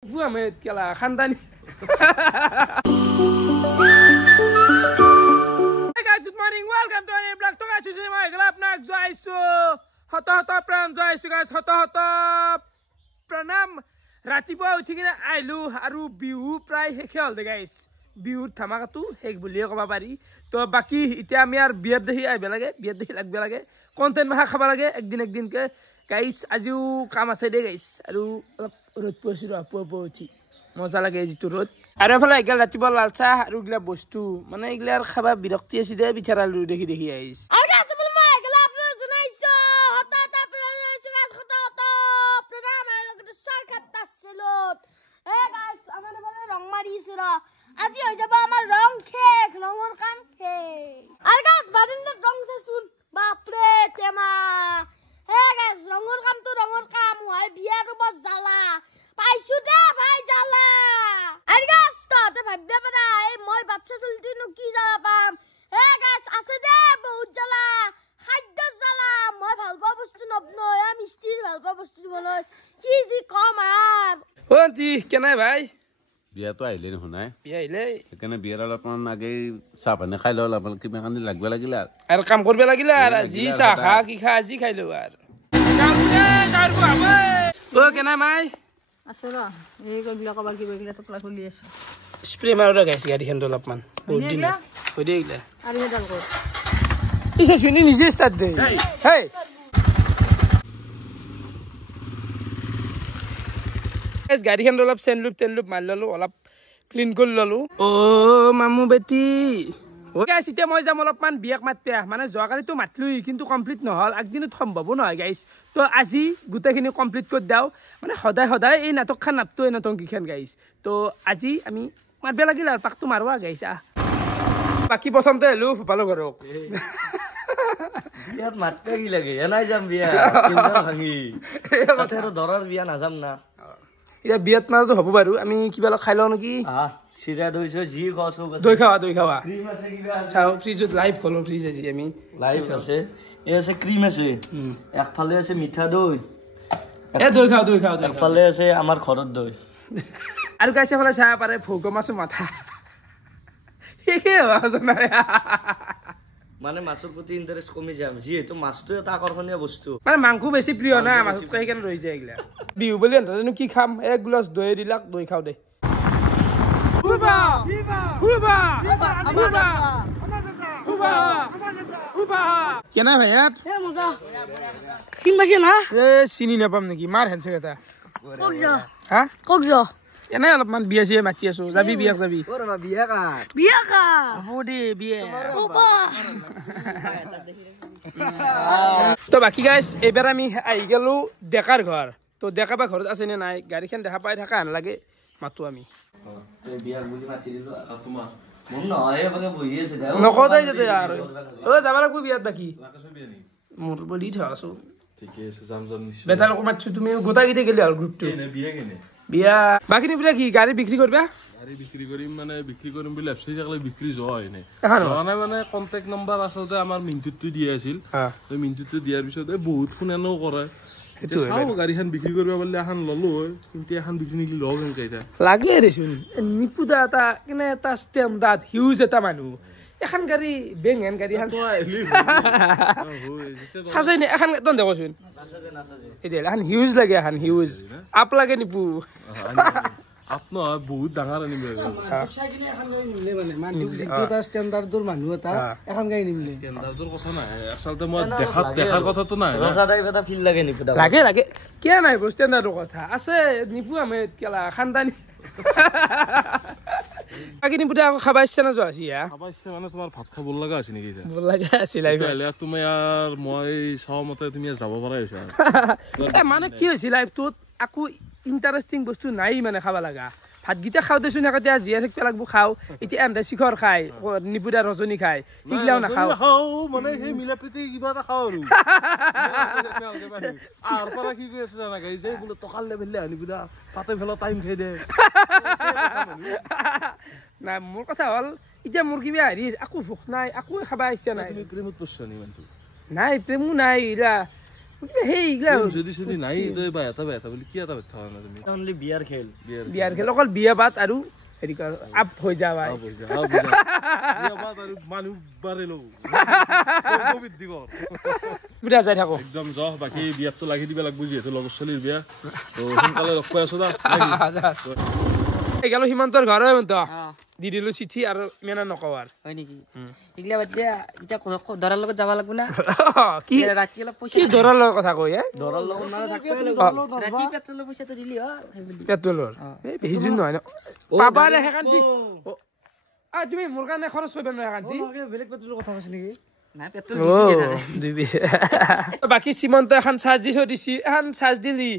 Ahmed kela khandani. Hey guys, good morning. Welcome to our vlog. To guys, today my club nak joiso. Hota pranam joiso guys. Hota pranam. Ratipuwa uthi kina ailu aru bihu prai hekhel de guys. Bihu thamakatu hek buliye koba pari. To baki itia ami ar biyar dehi aibe lage, biyar dehi lagbe lage. Content maha khaba lage ekdin ke. Guys, আজিও কাম আছে দে guys আৰু ৰদ পছিৰো আপো উঠি মজা লাগে জিটো ৰদ আৰু এফালে এগাল ৰাতিপুৱা লালচা আৰু গিলা বস্তু মানে এগিলাৰ খাবা বিৰক্তি আছে দে বিছাৰালু দেখি আইছ আৰু গাছ বল মই এগলা আপোনাৰ জনাইছো হতা প্ৰণাম আৰু লগতে চাহ খাতা সেলত এ গাইস আমাৰ মানে ৰং মাৰিছো ৰ আজি হৈ যাব আমাৰ ৰং খেক ৰঙৰ কাম খেক আৰু গাছ বাদিনত ৰং চাচোন বাপৰে তেমা Hey guys, rongor kam hoy biya ro bas jala paisu de bhai jala ari guys to te bhabbe para ei moi bachcha chulti nu ki jala pam hey guys ase de bahut jala khadya jala moi bhalpa bostu nobno ya mistir bhalpa bostu boloi ki ji kom ar onti kenai bhai বিয়া তো আইলে নহনাই বিয়া আইলে এখানে বিয়ার অলপমান আগে চা পানী খাই লল আপন কি মেকানি লাগবে লাগিলা আর কাম করবে লাগিলা আর জি চা খা কি খা জি খাইলো আর কাম করে কারবো আবে ও কেনা মাই আসরা এই কইলা কবা কি বইলা তো প্লা খুলি আছে স্প্রে মারো গাইস গাড়িখান অলপমান বহুত দিন হই দেইলা আর মেডাল কর ইসে শুনি নিজে স্টার্ট দে হেই গাইস গাড়িখান অলপ তেনলুপ মার ললো অলপ ক্লিন কৰি ললো ও মামু বেটি ও গাইস ইতে মই যাম অলপমান বিয়াক মাততে মানে জগালিটো মাতলুই কিন্তু কমপ্লিট নহল একদিনত সম্ভৱ নহয় গাইস তো আজি গুটেখিনি কমপ্লিট কৰি দাও মানে সদায় এই নাটকখান নাপতো এই নাটককিখান গাইস তো আজি আমি মারবে লাগিল আর পাকটো মারবা গাইস বাকি পছন্দ হলো ভালো করো বিয়াত মারতে কি লাগে এনাই যাম বিয়া কিনবা ভাঙি কথাৰ দৰাৰ বিয়া নাযাম না ইয়া বিয়াত নাতো হ'ব বাৰু আমি কিবা খাই লও নেকি চিৰা দৈছো জি খসো দৈ খাওয়া ক্ৰীম আছে কিবা চাও ফ্ৰিজত লাইভ খলো ফ্ৰিজ আজি আমি লাইভ আছে এই আছে ক্ৰীম আছে একফালে আছে মিঠা দৈ এ দৈ খাও একফালে আছে আমাৰ ঘৰত দৈ আৰু কাইছে ফলে চাহ পাৰে ভোগ মাছ মাথা কি জানা মানে মাছৰ প্ৰতি ইন্টাৰেষ্ট কমি যাম যিহেতু মাছটো এটা আকৰ্ষণীয় বস্তু মানে মাংস বেছি প্ৰিয় না মাছত কাই কেন ৰৈ যায় এগলা বিহু বুলি জানো কি খাম এক গ্লাস দৈ দিলাক দৈ খাও দে উবা কেনা ভাইয়াত এ মজা সিং বাসি না এ চিনি নাপাম নেকি মাৰ হেনছে এটা ককজ হা ককজ এনে অলপমান বিয়া চিয়া মাতি আছো যাবি বিয়াক যাবি বিয়া কা হ'ব দে বিয়া ওবা তো বাকি গাইস এবাৰ আমি আহি গেলো ডেকাৰ ঘৰ তো ডেকা বা ঘৰত আছে নে নাই গাড়ীখন দেখা পাই থাকা নালাগে মাতো আমি বিয়া বুলি মাতি দিলো তোমাৰ মন নহয় মানে বহি আছে নকদাই যাতে আৰু ও যাব লাগব বিয়াত বাকি মোৰ বলি থাছো ঠিকে আছে যাম নিশ্চয় বেটাৰ কমাত তুমি গোটা গিতে গেলি আৰু গ্ৰুপটো বিয়া বাকি নিবলে কি গাড়ী বিক্ৰী কৰবা গাড়ী বিক্ৰী কৰিম মানে বিক্ৰী কৰিম বুলি ভাবছি থাকলে বিক্ৰী হয় নাই মানে কন্টাক্ট নাম্বাৰ আসলতে আমাৰ মিন্টুটো দিয়া আছিল তো মিন্টুটো দিয়াৰ পিছত বহুত ফোন এনো কৰে সেইটো গাড়ীখন বিক্ৰী কৰিব পাৰিলে এখন ললো হয় কিন্তু এখন বিক্ৰী নিলি লগ কেইটা লাগে দেচোন নিপুদা এটা কেনে এটা ষ্টেণ্ডাৰ্ড হিউজ এটা মানুহ এখন গাড়ী বেংহেন গাড়ী এখন সাজাই নে এখন তন দেখোন এতিয়া এখন হিউজ লাগে এখন হিউজ আপ লাগে নিপু আপনো বহুত ডাঙৰ আনিব চাই কিনে এখন গাড়ী নিলে মানে মানুহ এটা ষ্টেণ্ডাৰ্ডৰ মানুহ এটা এখন গাড়ী নিলে ষ্টেণ্ডাৰ্ডৰ কথা নাই আসলতে মই দেখাৰ কথাটো নাই ৰসাদাই এটা ফিল লাগে নিপু লাগে কিয় নাই ষ্টেণ্ডাৰ্ডৰ কথা আছে নিপু আমি কেলা খানদানি বাকি নিপুতে আকৌ খাবা ইচ্ছা না যোৱা আছে খাবা ইচ্ছা মানে তোমাৰ ভাত খাব লগা আছে নেকি ভাল লাগে আছিল তুমি আৰু মই চাওঁ মতে তুমি যাব পাৰা হৈছা মানে কি হৈছে লাইফটোত আকৌ ইণ্টাৰেষ্টিং বস্তু নাই মানে খাবা লগা ভাতগিটা খাওঁতেচোন এতিয়া জীয়াই থাকিব লাগব খাওঁ এতিয়া এন্ধাই শিখৰ খাই নিপুদা ৰজনী খাই সেইগিলাও নাখাওঁ মানে সেই মিলা প্ৰীতি কিবা এটা খাওঁ আৰু পৰা কি কৰি আছে জানা গাইছে বোলে টকাৰ লেভেললে নিপুদা তাতে ভেলা টাইম খাই দে নাই মোৰ কথা হ'ল এতিয়া মোৰ কিবা হেৰি আকৌ ভোক নাই আকৌ খাবা ইচ্ছা নাই তুমি প্ৰেমত পৰছা নি মানুহটো নাই প্ৰেমো নাই ইৰা সেইগিলা যদি নাই তই বাহেতা বুলি কি এটা কথা না তুমি অনলি বিয়াৰ খেল বিয়াৰ খেল অকল বিয়া বাত আৰু হেৰি কৰ আপ হৈ যা ভাই মানুহ বাৰে লো বৃদ্ধি কৰ বুঢ়া যাই থাকো একদম যহ বাকী বিয়াতটো লাগি দিব লাগব যিহেতু লগৰ ছোৱালীৰ বিয়া তো সোনকালে লগ পাই আছো দা গেলো সীমান্তৰ ঘৰ দি দিলো চিঠি আৰু মেনা নকওঁ আৰু হয় নেকি এইগিলা বাদ দিয়া এতিয়া দৰাৰ লগত যাব লাগব না কি ৰাতি অলপ পইচা কি দৰাৰ লগত কথা কৈ দৰাৰ লগত মানে থাকিব ৰাতি পেট্ৰলৰ পইচাটো দিলি পেট্ৰলৰ এই বেছি দিন নহয় ন পাবা দে সেইখন দি তুমি মোৰ কাৰণে খৰচ কৰিবা নহয় সেইখন দি বেলেগ পেট্ৰলৰ কথা কৈছে নেকি নাই পেট্ৰল বাকী সীমন্ত এখন চাৰ্জ দি থৈ দিছি এখন চাৰ্জ দিলি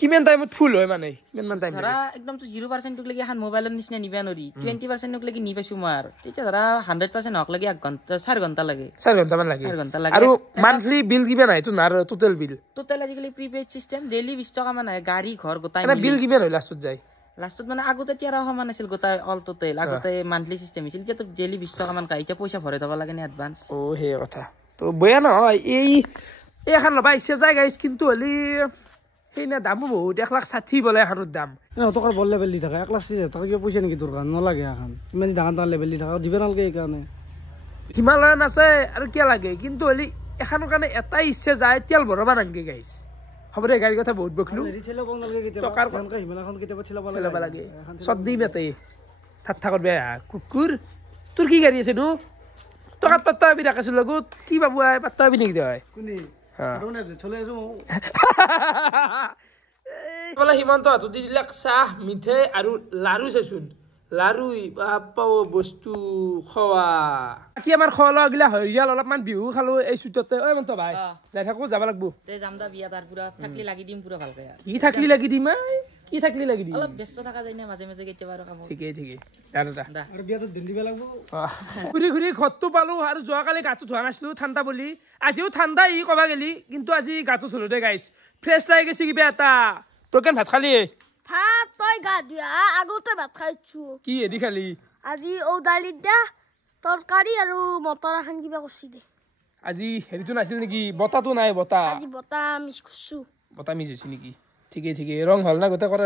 কিমান টাইমত ফুল হয় মানে কিমান টাইম ধৰা একদম 0% লৈকে এখন মোবাইলৰ নিচিনা নিবা নৰি 20% লৈকে নি পাইছো মই আৰু তেতিয়া ধৰা 100% হক লাগে 1 ঘণ্টা 4 ঘণ্টা লাগে 4 ঘণ্টা মান লাগে 4 ঘণ্টা লাগে আৰু মান্থলি বিল কিমান আহে তোৰ টোটেল বিল টোটেল আজিকালি প্ৰিপেইড সিস্টেম ডেইলি 20 টকা মান আহে গাড়ী ঘৰ গোটাই মানে বিল কিমান হয় লাষ্টত যায় লাষ্টত মানে আগতে 1300 মান আছিল গোটাই অল টোটেল আগতে মান্থলি সিস্টেম আছিল এতিয়া তো ডেইলি 20 টকা মান কাই এতিয়া পইচা ভৰাই থব লাগে নে এডভান্স ও হে কথা তো বয়া নহয় এই এখন ল'বা ইচ্ছা যায় গাইছ কিন্তু হলি সেই না দামো বহুত 1,60,000 বলে এখনৰ দাম টকাৰ বল লেভেল দি থাকে 1,30,000 টকা কিবা পইচা নেকি দৰকাৰ নালাগে এখন ইমান ডাঙৰ লেভেল দি থকা দিবা নালাগে এইকাৰণে হিমালয়ান আছে আৰু কিয় লাগে কিন্তু হলি এখনৰ কাৰণে এটাই ইচ্ছা যায় তেল ভৰাব নালাগে গাইছ হ'ব দে গাড়ীৰ কথা বহুত বকলো টকাৰ হিমালয়খন কেতিয়াবা চিলাব লাগে চৰ্দি বেতে ঠাট্টা বেয়া কুকুৰ তোৰ কি গাড়ী আছে নো টকাত পাত্তা পাবি ৰাখিছিল লগত কি বাবু পাত্তা পাবি নেকি তই কোনে চলে আছো বোলে হিমন্ত হাতত দি দিলাক চাহ মিঠাই আৰু লাৰু চাইছোন লাৰু পাব বস্তু খোৱা বাকী আমাৰ খোৱা লোৱা গিলা হৰিয়াল অলপমান বিহু খালো এই চুটতে ঐ মন্ত ভাই যাই থাকো যাব লাগবো যাম দা বিয়া তাৰ পুৰা থাকলি লাগি দিম পুৰা ভালকে কি থাকলি লাগি দিম কি থাকলি লাগি দিম অলপ ব্যস্ত থাকা যায় না মাজে মাজে কেতিয়াবা আৰু কাম ঠিকেই আৰু বিয়াটো দিন দিব লাগব ঘূৰি ঘূৰি ঘৰটো পালো আৰু যোৱাকালি গাটো ধোৱা নাছিলো ঠাণ্ডা বুলি আজিও ঠাণ্ডা ই কবা গেলি কিন্তু আজি গাটো ধুলো দে গাইছ ফ্ৰেছ লাগি গৈছে কিবা এটা প্ৰগ্ৰেম ভাত খালি ভাত তই গা দিয়া আগতে ভাত খাইছো কি এদি খালি আজি দালিত দিয়া তৰকাৰী আৰু মটৰ এখন কিবা কৰিছি দে আজি হেৰিটো নাছিল নেকি বতাহটো নাই বতাহ আজি বতাহ মিছ কৰিছো বতাহ মিছ হৈছে নেকি ঠিকেই ৰং হল না গোটেই কৰে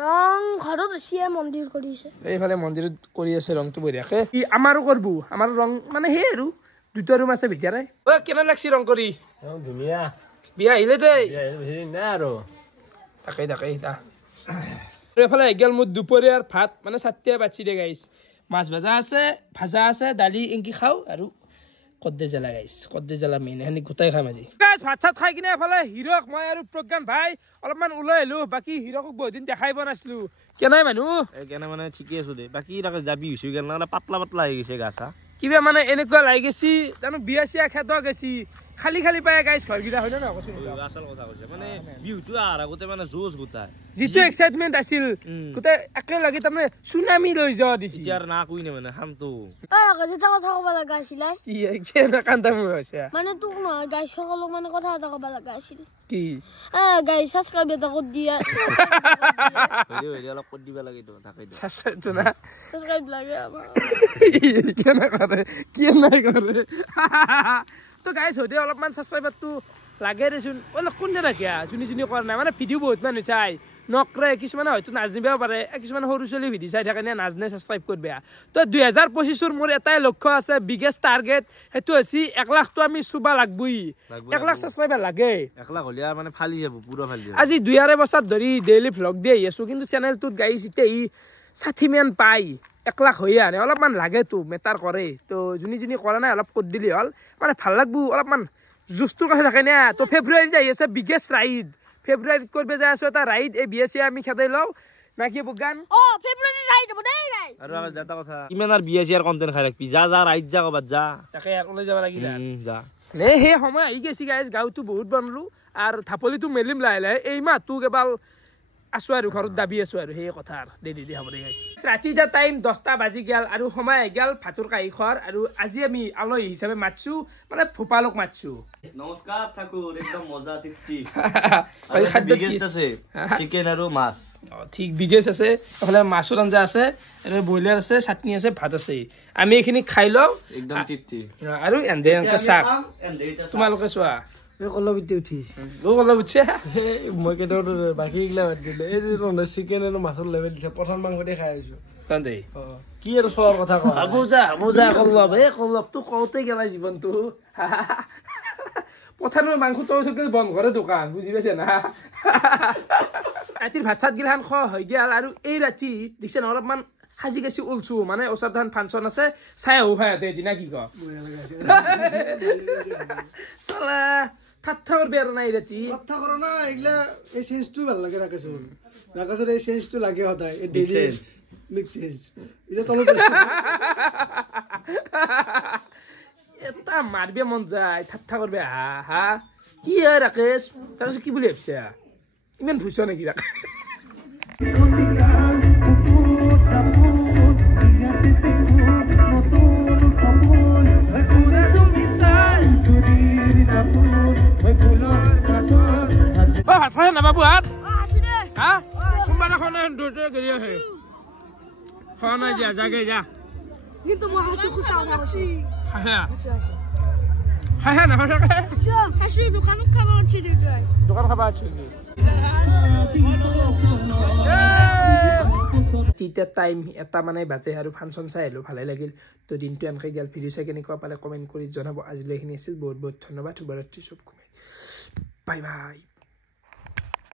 ৰং ঘৰত হৈছে মন্দিৰ কৰিছে এইফালে মন্দিৰত কৰি আছে ৰংটো বঢ়িয়াকে আমাৰো কৰবো আমাৰ ৰং মানে সেই আৰু দুটা ৰুম আছে ভিতৰে কেনে লাগছি ৰং কৰি ধুনীয়া বিয়া আহিলে দেই নাই আৰু তাকেই এইফালে গেল মোৰ দুপৰীয়াৰ ভাত মানে 7টা বাজি দে গাইছ মাছ ভাজা আছে দালি এংকি খাওঁ আৰু কদ্দে জ্বালা গাইছ কদ্দে জ্বালা মেইন এখানি গোটাই খাম আজি গাইছ ভাত চাত খাই কিনে এফালে হিৰক মই আৰু প্ৰজ্ঞান ভাই অলপমান ওলাই আহিলো বাকী হিৰকক বহুত দিন দেখাই পোৱা নাছিলো কেনাই মানুহ কেনে মানে ঠিকে আছো দে বাকী তাকে যাবি হৈছে গেল না পাতলা আহি গৈছে গা চা কিবা মানে এনেকুৱা লাগি গেছি জানো বিয়া চিয়া খেত গেছি খালি পায় গাইছ ঘৰগিলা হয় না আচল কথা কৈছে মানে বিহুটো আহাৰ আগতে মানে জোজ গোটাই যিটো এক্সাইটমেন্ট আছিল গোটেই একেলগে তাৰমানে চুনামি লৈ যোৱা দিছি ইয়াৰ না কই না মানে খামটো যেটা কথা ক'ব লগা আছিলে কি কেনে কান্দামি হৈছে মানে তোক নহয় গাইছ সকলক মানে কথা এটা ক'ব লগা আছিল কি গাইছ সাবস্ক্ৰাইব এটা কৰি দিয়া অলপ কৰি দিব লাগে তো তাকে সাবস্ক্ৰাইবটো না সাবস্ক্ৰাইব লাগে আমাৰ কেনে কৰে তো গাইছ হতে অলপমান সাবস্ক্ৰাইবাৰটো লাগে দেচোন অলপ কোন নাকিয়া যোনে কৰা নাই মানে ভিডিঅ' বহুত মানুহ চাই নকৰে কিছুমানে হয়তো নাজনিবও পাৰে কিছুমানে সৰু ছোৱালী ভিডিঅ' চাই থাকে নে নাজনে ছাবস্ক্ৰাইব কৰিবা তো 2025 মোৰ এটাই লক্ষ্য আছে বিগেষ্ট টাৰ্গেট সেইটো হৈছে 1 লাখটো আমি চুবা লাগবই 1 লাখ ছাবস্ক্ৰাইবাৰ লাগে 1 লাখ হলিয়া মানে ফালি যাব পুৰা ফালি যাব আজি 2.5 বছৰ ধৰি ডেইলি ভ্লগ দি আহি আছো কিন্তু চেনেলটোত গাইছ এতিয়া 60 মান পাই 1 লাখ হৈ আনে অলপমান লাগে তো মেটাৰ কৰে তো যোনে কৰা নাই অলপ কৰি দিলি হ'ল মানে ভাল লাগবো অলপমান জুষ্টৰ কথা থাকে না তো ফেব্ৰুৱাৰীত আহি আছে বিগেষ্ট ৰাইড ফেব্ৰুৱাৰীত কৰিব যাই আছো এটা ৰাইড এই বিএসসি আমি খেদাই লও নাকি বুগান ফেব্ৰুৱাৰী ৰাইড হ'ব দেই গাইছ আৰু এটা কথা কিমান আর বিএসসি আর কন্টেন্ট খাই রাখবি যা রাইড যা কবাত যা তাকে আর ওলাই যাব লাগিল যা নে হে সময় আহি গেছি গাইছ গাঁওটো বহুত বনলো আর থাপলিটো মেলিম লাহে এই মাহটো কেৱল আছো আৰু ঘৰত দাবি আছো আৰু সেই কথা আৰু দে হ'ব দে গাইছ ৰাতি যা টাইম 10টা বাজি গেল আৰু সময় আহি গেল ভাতৰ কাহি খোৱাৰ আৰু আজি আমি আলহী হিচাপে মাতছো মানে ফুপালক মাতছো নমস্কাৰ ঠাকুৰ একদম মজা তৃপ্তি আৰু খাদ্য বিগেষ্ট আছে চিকেন আৰু মাছ ঠিক বিগেষ্ট আছে এফালে মাছৰ আঞ্জা আছে আৰু ব্ৰইলাৰ আছে চাটনি আছে ভাত আছে আমি এইখিনি খাই লওঁ একদম তৃপ্তি আৰু এন্দে চাহ তোমালোকে চোৱা এই কল্লা বিতে উঠিছ অলপ উঠছে মই কেইটা বাকী এইগিলা বাদ দিলে এই ৰন্ধা চিকেন আৰু মাছৰ লেভেল দিছে প্ৰথম মাংস দি খাই আছো তন্দে কি আৰু চোৱাৰ কথা কোৱা বুজা কল্লবটো কওঁতে গেলা জীৱনটো পথাৰৰ মাংসটো থাকিলে বন্ধ কৰে দোকান বুজি পাইছে না ৰাতিৰ ভাত চাত গিলাখান খোৱা হৈ গেল আৰু এই ৰাতি দেখিছে না অলপমান সাজি কাচি ওলছো মানে ওচৰত ধান ফাংচন আছে চাই আহো ভাইহঁতে আজি না কি ক চালা ঠাট্টা কৰবি আৰু নাই ৰাতি কথা কৰা না এইগিলা এই চেঞ্জটো ভাল লাগে ৰাকেশৰ এই চেঞ্জটো লাগে সদায় এই ডেইলি মিক্স চেঞ্জ এতিয়া তলত এটা মাৰিব মন যায় ঠাট্টা কৰবি হা কি হয় ৰাকেশ তাৰপিছত কি বুলি ভাবিছা ইমান ভুইছ নেকি ৰাকেশ ভাত খাই না বাবু হাত হা কোনোবা এখন দুটোৱে গেলি আহে খোৱা নাই যা যাগে যা কিন্তু মই হাসু খুচা কথা কৈছো খাই না সঁচাকে হাসু দোকানত খাব আছে দেউতাই দোকান খাবা আছে তিতা টাইম এটা মানে বাজে আৰু ফাংচন চাই আহিলোঁ ভালে লাগিল তো দিনটো এনেকৈ গেল ভিডিঅ' চাই কেনেকুৱা পালে কমেণ্ট কৰি জনাব আজিলৈ এইখিনি আছিল বহুত বহুত ধন্যবাদ শুভৰাত্ৰি চব বাই বাই